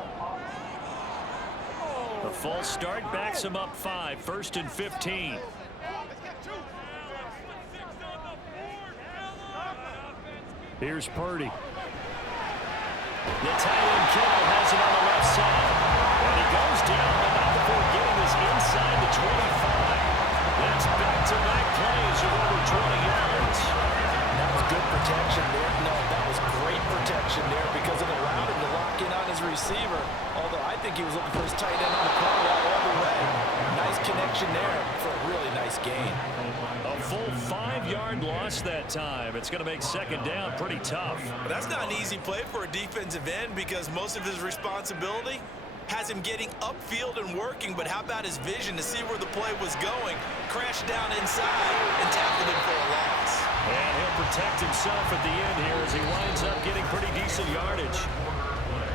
The false start backs him up 5, 1st and 15. Here's Purdy. The tight end Kittle has it on the left side. And he goes down, but not before getting this inside the 25. That's back-to-back plays of over 20 yards. That was good protection there. No, that was great protection there because it allowed him to lock in on his receiver. Although I think he was looking for his tight end on the corner all the way. Nice connection there for a really nice gain. A full 5-yard loss that time. It's going to make second down pretty tough. But that's not an easy play for a defensive end because most of his responsibility has him getting upfield and working, but how about his vision to see where the play was going, crash down inside, and tackle him for a loss. And he'll protect himself at the end here as he winds up getting pretty decent yardage.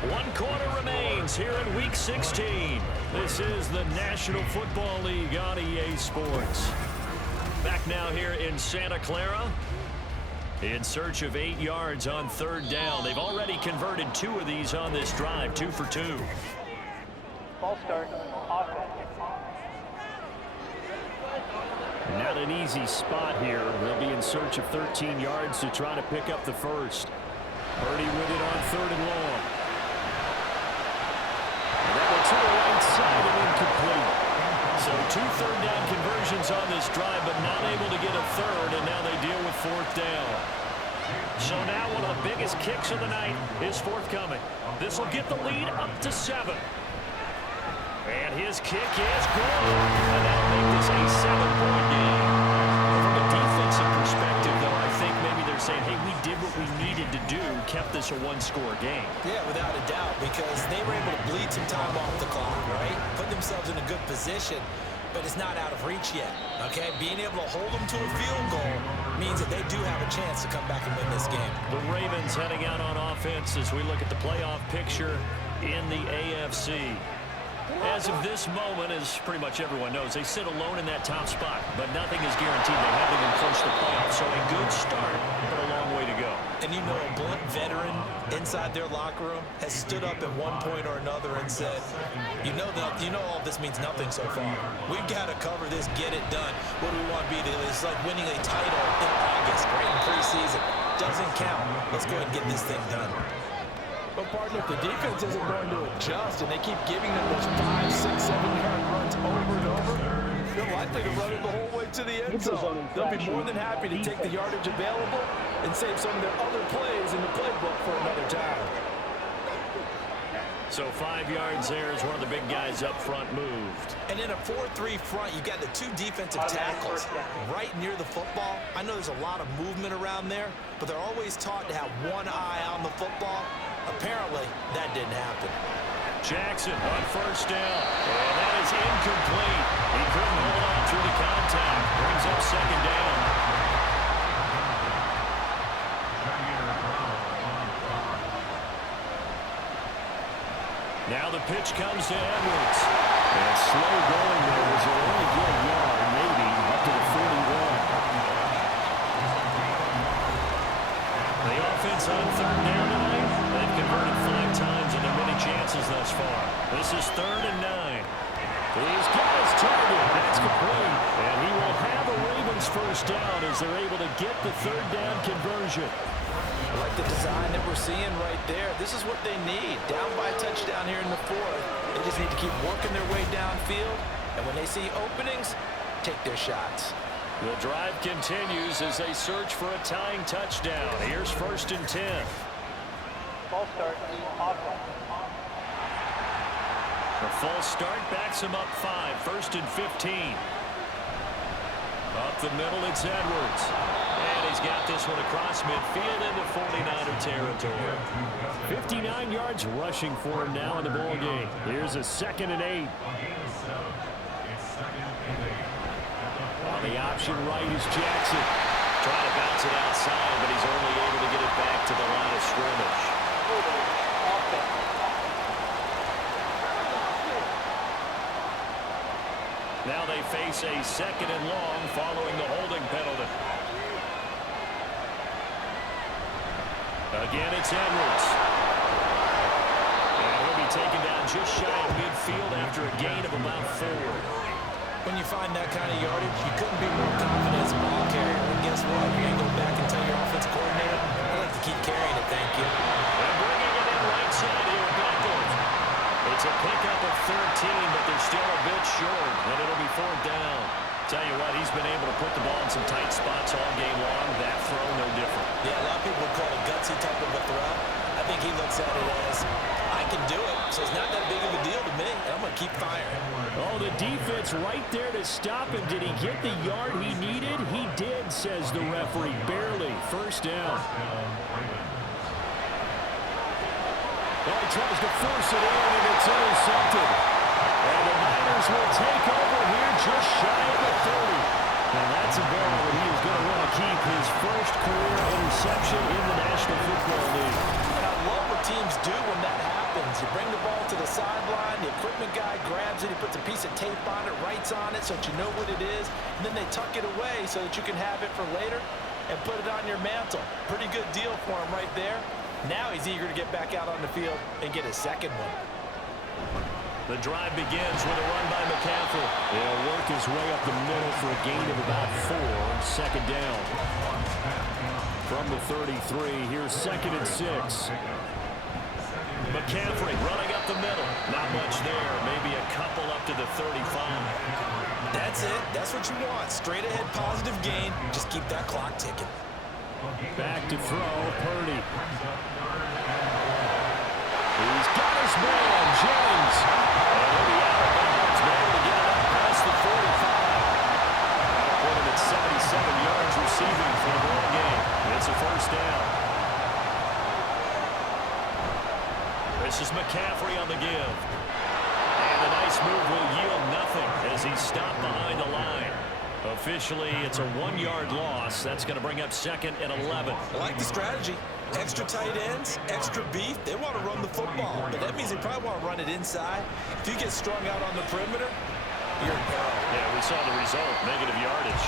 1 quarter remains here in Week 16. This is the National Football League on EA Sports. Back now here in Santa Clara. in search of 8 yards on 3rd down. They've already converted 2 of these on this drive, 2 for 2. False start, offense. Not an easy spot here. They'll be in search of 13 yards to try to pick up the first. Purdy with it on 3rd and long. That one to the right side and incomplete. So 2 third-down conversions on this drive, but not able to get a third, and now they deal with 4th down. So now one of the biggest kicks of the night is forthcoming. This will get the lead up to 7. And his kick is good. And that'll make this a 7-point game. From a defensive perspective, though, I think maybe they're saying, hey, we did what we needed to do, kept this a one-score game. Yeah, without a doubt, because they were able to bleed some time off the clock, right? Put themselves in a good position, but it's not out of reach yet, okay? Being able to hold them to a field goal means that they do have a chance to come back and win this game. The Ravens heading out on offense as we look at the playoff picture in the AFC. As of this moment, as pretty much everyone knows, they sit alone in that top spot, but nothing is guaranteed. They haven't even clinched the playoffs, so a good start, but a long way to go. And you know, a blunt veteran inside their locker room has stood up at one point or another and said, you know all this means nothing so far. We've got to cover this, get it done. What do we want to be? It's like winning a title in August, right in preseason. Doesn't count. Let's go ahead and get this thing done. But, partner, if the defense isn't going to adjust and they keep giving them those 5, 6, 7-yard runs over and over, they're likely to run it the whole way to the end zone. They'll be more than happy to take the yardage available and save some of their other plays in the playbook for another time. So 5 yards there as one of the big guys up front moved. And in a 4-3 front, you've got the 2 defensive tackles right near the football. I know there's a lot of movement around there, but they're always taught to have one eye on the football. Apparently, that didn't happen. Jackson on 1st down. And that is incomplete. He couldn't hold on through the contact. Brings up 2nd down. Now the pitch comes to Edwards. And slow going there as he'll only get a yard, maybe, up to the 41. The offense on 3rd down tonight. They've converted 5 times in their many chances thus far. This is 3rd and 9. He's got his target. That's complete. And he will have a Ravens 1st down as they're able to get the 3rd down conversion. I like the design that we're seeing right there. This is what they need. Down by a touchdown here in the 4th. They just need to keep working their way downfield. And when they see openings, take their shots. The drive continues as they search for a tying touchdown. Here's 1st and 10. False start, offense. The false start backs him up 5. 1st and 15. Up the middle, it's Edwards. And he's got this one across midfield into 49er territory. 59 yards rushing for him now in the ball game. Here's a 2nd and 8. On the option right is Jackson. Trying to bounce it outside, but he's only able to get it back to the line of scrimmage. Now they face a 2nd and long following the holding penalty. Again, it's Edwards. And he'll be taken down just shy of midfield after a gain of about 4. When you find that kind of yardage, you couldn't be more confident as a ball carrier. And guess what? You're going to go back and tell your offensive coordinator, I'd like to keep carrying it, thank you. And bringing it in right side here, Beckles. It's a pickup of 13, but they're still a bit short, and it'll be 4th down. Tell you what, he's been able to put the ball in some tight spots all game long. That throw, no different. Yeah, a lot of people call it a gutsy type of a throw. I think he looks at it as, I can do it, so it's not that big of a deal to me, and I'm going to keep firing. Oh, the defense right there to stop him. Did he get the yard he needed? He did, says the referee. Barely. 1st down. Well, he tries to force it in, and it's intercepted. And the Niners will take over here just shy of the 30. And that's a ball that he is going to want to keep his first career interception in the National Football League. And I love what teams do when that happens. You bring the ball to the sideline, the equipment guy grabs it, he puts a piece of tape on it, writes on it so that you know what it is, and then they tuck it away so that you can have it for later. and put it on your mantle. Pretty good deal for him right there. Now he's eager to get back out on the field and get his second one. The drive begins with a run by McCaffrey. He'll work his way up the middle for a gain of about 4 on second down. From the 33, here's 2nd and 6. McCaffrey running up the middle. Not much there. Maybe a couple up to the 35. That's it. That's what you want. Straight ahead positive gain. Just keep that clock ticking. Back to throw, Purdy. He's got his man, Jennings. And he'll be out of bounds, able to get it up past the 45. Put him at 77 yards receiving for the ball game. It's a first down. This is McCaffrey on the give. And the nice move will yield nothing as he's stopped behind the line. Officially, it's a 1-yard loss. That's going to bring up 2nd and 11. I like the strategy. Extra tight ends, extra beef. They want to run the football, but that means they probably want to run it inside. If you get strung out on the perimeter, you're in peril. Yeah, we saw the result, negative yardage.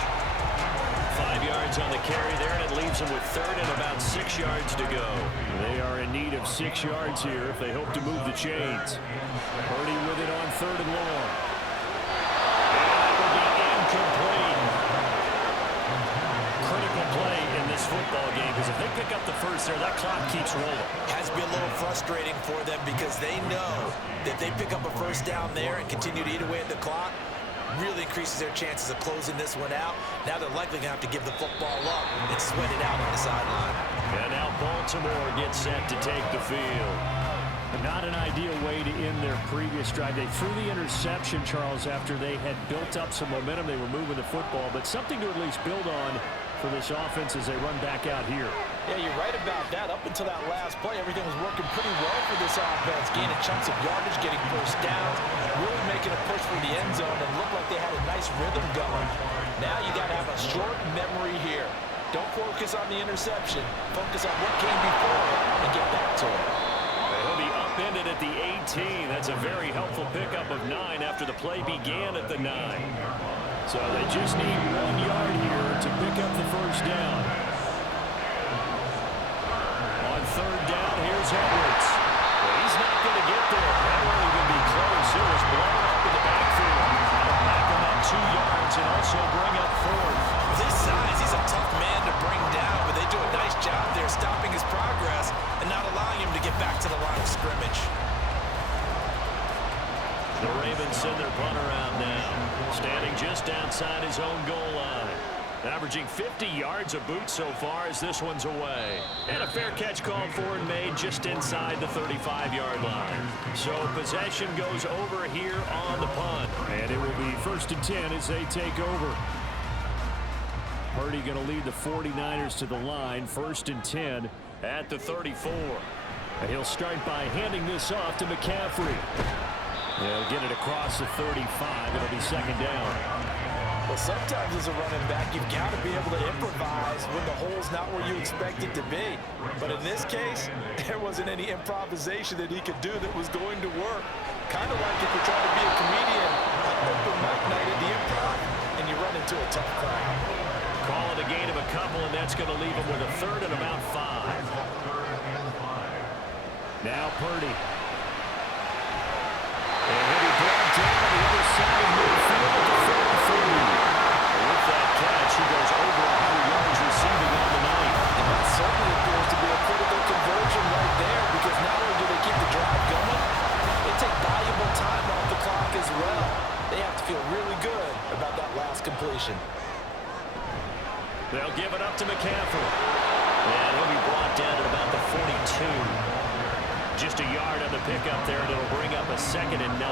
5 yards on the carry there, and it leaves them with 3rd and about 6 yards to go. They are in need of 6 yards here if they hope to move the chains. Purdy with it on 3rd and long. Incomplete. Critical play in this football game because if they pick up the first there, that clock keeps rolling. Has to be a little frustrating for them because they know that they pick up a first down there and continue to eat away at the clock, really increases their chances of closing this one out. Now they're likely going to have to give the football up and sweat it out on the sideline. And now Baltimore gets set to take the field. Not an ideal way to end their previous drive. They threw the interception, Charles, after they had built up some momentum. They were moving the football, but something to at least build on for this offense as they run back out here. Yeah, you're right about that. Up until that last play, everything was working pretty well for this offense. Gaining chunks of yardage, getting first downs, really making a push for the end zone, and looked like they had a nice rhythm going. Now you got to have a short memory here. Don't focus on the interception. Focus on what came before it and get back to it. He'll be upended at the 18. That's a very helpful pickup of 9 after the play began at the 9. So they just need 1 yard here to pick up the first down. On 3rd down, here's Edwards. Well, he's not going to get there. That won't even be close. It was blown up in the backfield. That'll back him up 2 yards and also bring up 4th. With his size, he's a tough man to bring down, but they do a nice job there stopping his progress and not allowing him to get back to the line of scrimmage. The Ravens send their punter out now, standing just outside his own goal line. Averaging 50 yards a boot so far as this one's away. And a fair catch called for and made just inside the 35-yard line. So possession goes over here on the punt. And it will be 1st and 10 as they take over. Purdy going to lead the 49ers to the line. 1st and 10 at the 34. And he'll start by handing this off to McCaffrey. They'll get it across the 35. It'll be 2nd down. Well, sometimes as a running back, you've got to be able to improvise when the hole's not where you expect it to be. But in this case, there wasn't any improvisation that he could do that was going to work. Kind of like if you're trying to be a comedian on open mic night at the Improv, and you run into a tough crowd. Call it a gain of a couple, and that's going to leave him with a 3rd and about 5. Now Purdy. And he'll be brought down on the other side of midfield at the 33. With that catch, he goes over 100 yards receiving on the night. And that certainly appears to be a critical conversion right there, because not only do they keep the drive going, they take valuable time off the clock as well. They have to feel really good about that last completion. They'll give it up to McCaffrey. And he'll be brought down at about the 42. Just a yard on the pickup there, and it'll bring up a 2nd and 9.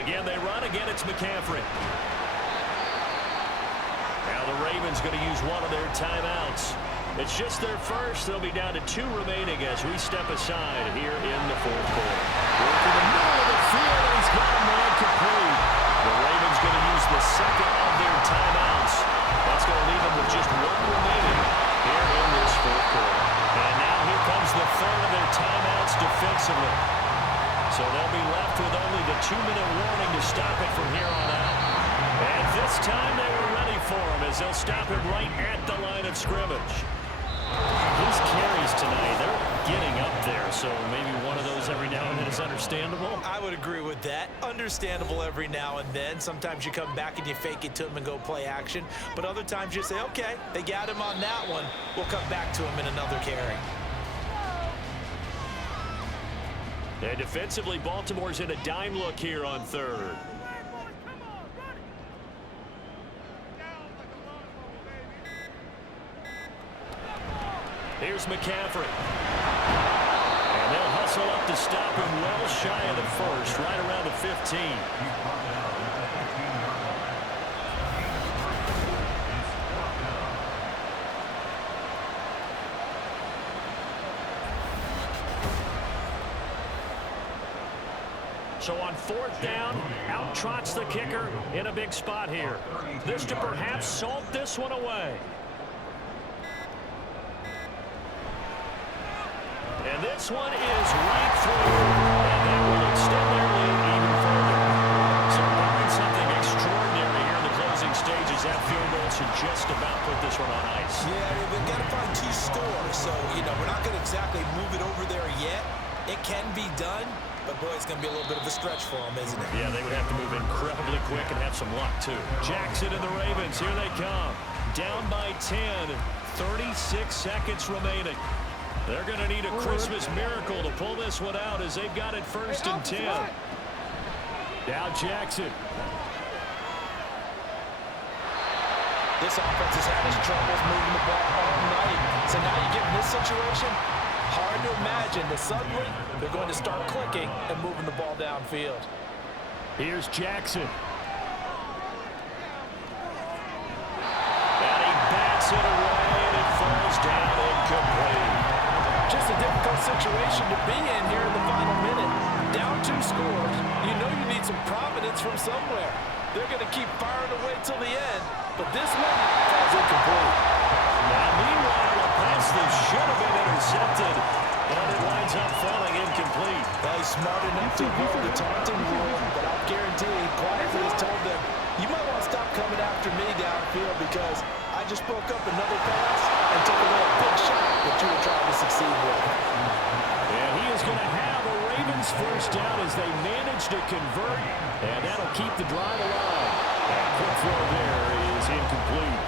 Again, they run. Again, it's McCaffrey. Now the Ravens going to use one of their timeouts. It's just their first. They'll be down to 2 remaining as we step aside here in the 4th quarter. Working the middle of the field, and he's got a man complete. The Ravens going to use the 2nd of their timeouts. That's going to leave them with just 1 remaining here in this 4th quarter. And now here comes the 3rd of their timeouts defensively. So they'll be left with only the 2-minute warning to stop it from here on out. And this time they were ready for him as they'll stop him right at the line of scrimmage. His carries tonight, they're getting up there, so maybe one of those every now and then is understandable. I would agree with that. Understandable every now and then. Sometimes you come back and you fake it to him and go play action. But other times you say, okay, they got him on that one. We'll come back to him in another carry. And defensively, Baltimore's in a dime look here on third. Here's McCaffrey. And they'll hustle up to stop him well shy of the first, right around the 15. So on fourth down, out trots the kicker in a big spot here. This to perhaps salt this one away. And this one is right through, and that will extend their lead even further. So barring something extraordinary here in the closing stages, that field goal should just about put this one on ice. Yeah, they've got to find 2 scores, so, we're not going to exactly move it over there yet. It can be done, but, boy, it's going to be a little bit of a stretch for them, isn't it? Yeah, they would have to move incredibly quick and have some luck, too. Jackson and the Ravens, here they come. Down by 10, 36 seconds remaining. They're going to need a Christmas miracle to pull this one out as they've got it 1st and 10. Now Jackson. This offense has had its troubles moving the ball all night. So now you get in this situation, hard to imagine that suddenly they're going to start clicking and moving the ball downfield. Here's Jackson. And he bats it away, and it falls down incomplete. Just a difficult situation to be in here in the final minute. Down 2 scores. You know you need some providence from somewhere. They're going to keep firing away till the end, but this one falls incomplete. Now, meanwhile, a pass that should have been intercepted, and it winds up falling incomplete. Well, he's smart enough to avoid the taunting rule, but I'll guarantee quietly has told them, you might want to stop coming after me downfield because I just broke up another pass and took away a big shot that you were trying to succeed with. And he is going to have a Ravens first down as they manage to convert, and that'll keep the drive alive. That quick throw there is incomplete.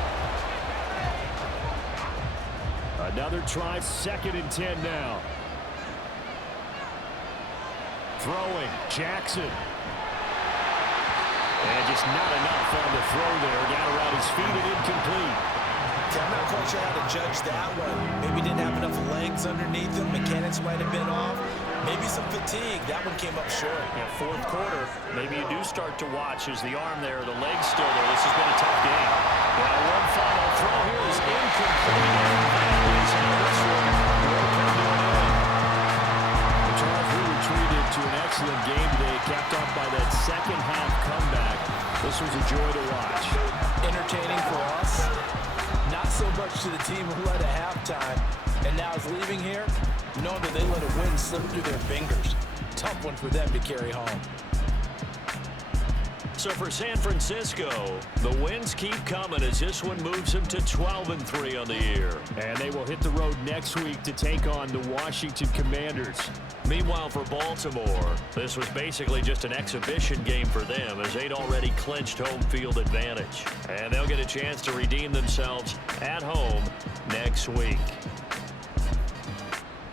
Another try, 2nd and 10 now. Throwing, Jackson. And just not enough on the throw there. Down around his feet and incomplete. I'm not quite sure how to judge that one. Maybe didn't have enough legs underneath him. Mechanics might have been off. Maybe some fatigue. That one came up short. Yeah, 4th quarter, maybe you do start to watch as the arm there, the leg's still there. This has been a tough game. Now one final throw here is incomplete. And that is how this one will come to an end. The Charles retreated to an excellent game today, capped off by that second-half comeback. This was a joy to watch. Entertaining for us. Not so much to the team who led at halftime and now is leaving here, knowing that they let a win slip through their fingers. Tough one for them to carry home. So for San Francisco, the wins keep coming as this one moves them to 12-3 on the year. And they will hit the road next week to take on the Washington Commanders. Meanwhile, for Baltimore, this was basically just an exhibition game for them as they'd already clinched home field advantage. And they'll get a chance to redeem themselves at home next week.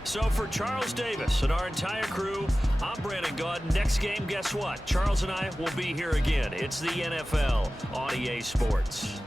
So for Charles Davis and our entire crew, I'm Brandon Gaudin. Next game, guess what? Charles and I will be here again. It's the NFL on EA Sports.